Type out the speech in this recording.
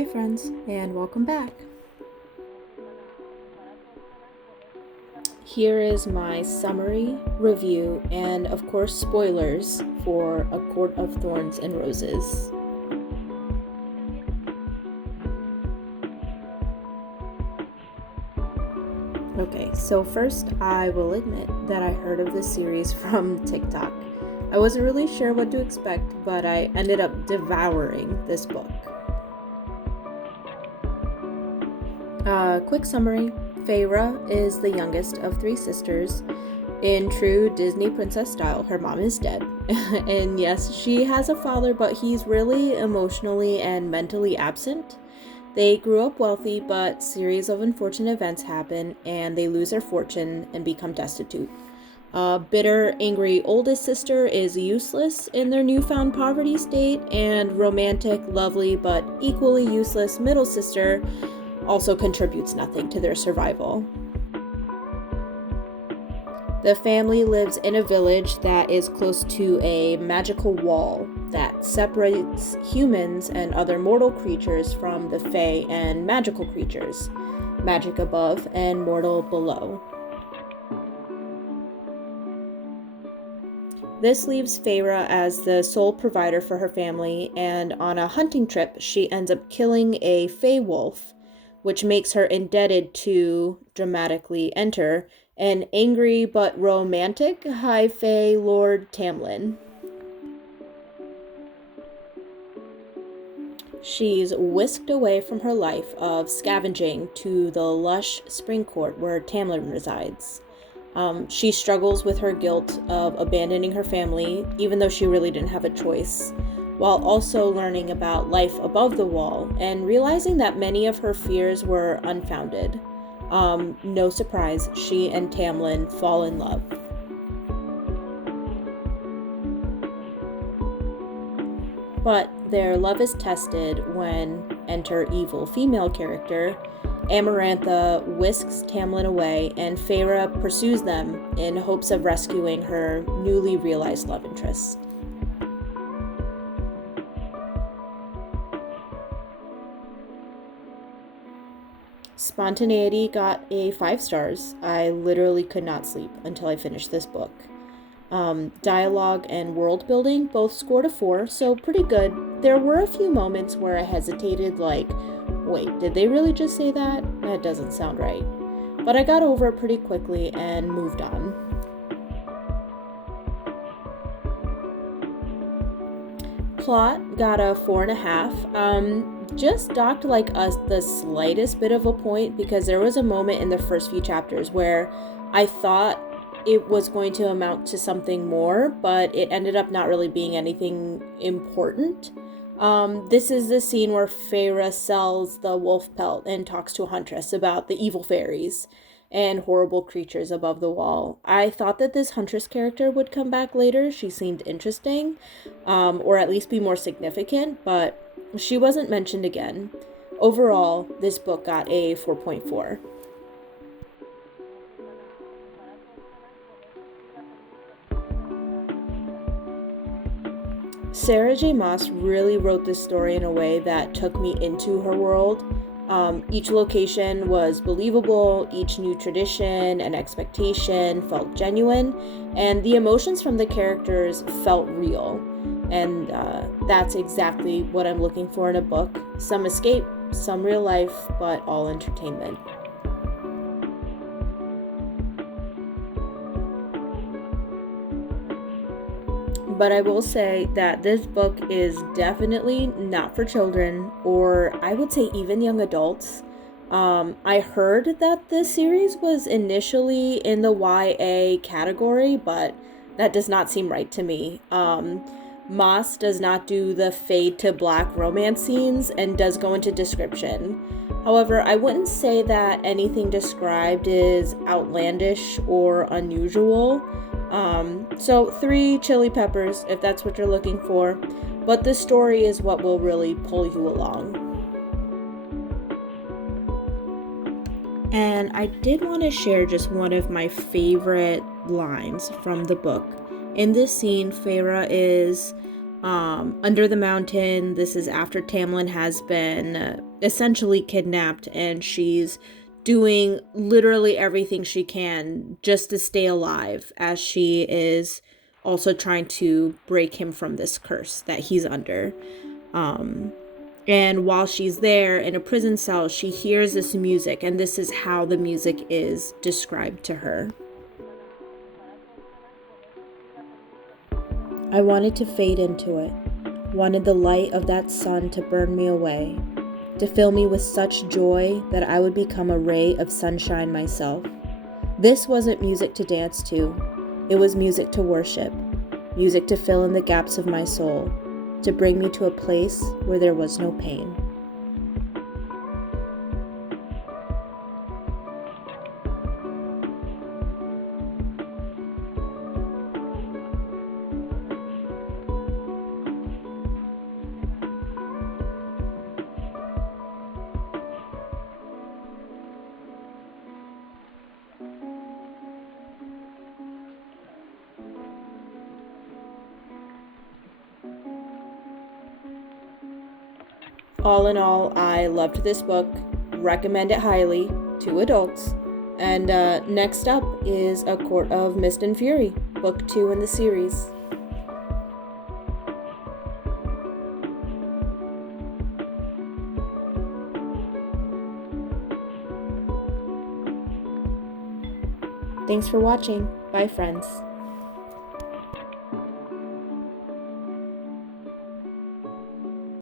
Hi friends, and welcome back. Here is my summary, review, and of course spoilers for A Court of Thorns and Roses. Okay, so first I will admit that I heard of this series from TikTok. I wasn't really sure what to expect, but I ended up devouring this book. Quick summary. Feyre is the youngest of three sisters. In true Disney princess style, her mom is dead. And yes, she has a father, but he's really emotionally and mentally absent. They grew up wealthy, but series of unfortunate events happen, and they lose their fortune and become destitute. Bitter, angry oldest sister is useless in their newfound poverty state, and romantic, lovely, but equally useless middle sister also contributes nothing to their survival. The family lives in a village that is close to a magical wall that separates humans and other mortal creatures from the fae and magical creatures, magic above and mortal below. This leaves Feyre as the sole provider for her family, and on a hunting trip, she ends up killing a fae wolf, which makes her indebted to, dramatically enter, an angry but romantic high fae Lord Tamlin. She's whisked away from her life of scavenging to the lush spring court where Tamlin resides. She struggles with her guilt of abandoning her family, even though she really didn't have a choice, while also learning about life above the wall and realizing that many of her fears were unfounded. No surprise, she and Tamlin fall in love. But their love is tested when enter evil female character. Amarantha whisks Tamlin away, and Feyre pursues them in hopes of rescuing her newly realized love interest. Spontaneity got a 5 stars. I literally could not sleep until I finished this book. Dialogue and world building both scored a 4, so pretty good. There were a few moments where I hesitated, like, wait, did they really just say that? That doesn't sound right. But I got over it pretty quickly and moved on. Plot got a 4.5. Just docked like us the slightest bit of a point because there was a moment in the first few chapters where I thought it was going to amount to something more, but it ended up not really being anything important. This is the scene where Feyre sells the wolf pelt and talks to a huntress about the evil fairies and horrible creatures above the wall. I thought that this huntress character would come back later. She seemed interesting, or at least be more significant, but she wasn't mentioned again. Overall, this book got a 4.4. S J Maas really wrote this story in a way that took me into her world. Each location was believable, each new tradition and expectation felt genuine, and the emotions from the characters felt real. And that's exactly what I'm looking for in a book. Some escape, some real life, but all entertainment. But I will say that this book is definitely not for children, or I would say even young adults. I heard that this series was initially in the YA category, but that does not seem right to me. Maas does not do the fade to black romance scenes and does go into description. However, I wouldn't say that anything described is outlandish or unusual. So 3 chili peppers, if that's what you're looking for. But the story is what will really pull you along. And I did want to share just one of my favorite lines from the book. In this scene, Feyre is under the mountain. This is after Tamlin has been essentially kidnapped, and she's doing literally everything she can just to stay alive, as she is also trying to break him from this curse that he's under. And while she's there in a prison cell, she hears this music, and this is how the music is described to her. I wanted to fade into it, wanted the light of that sun to burn me away, to fill me with such joy that I would become a ray of sunshine myself. This wasn't music to dance to, it was music to worship, music to fill in the gaps of my soul, to bring me to a place where there was no pain. All in all, I loved this book, recommend it highly to adults. And next up is A Court of Mist and Fury, book 2 in the series. Thanks for watching. Bye, friends.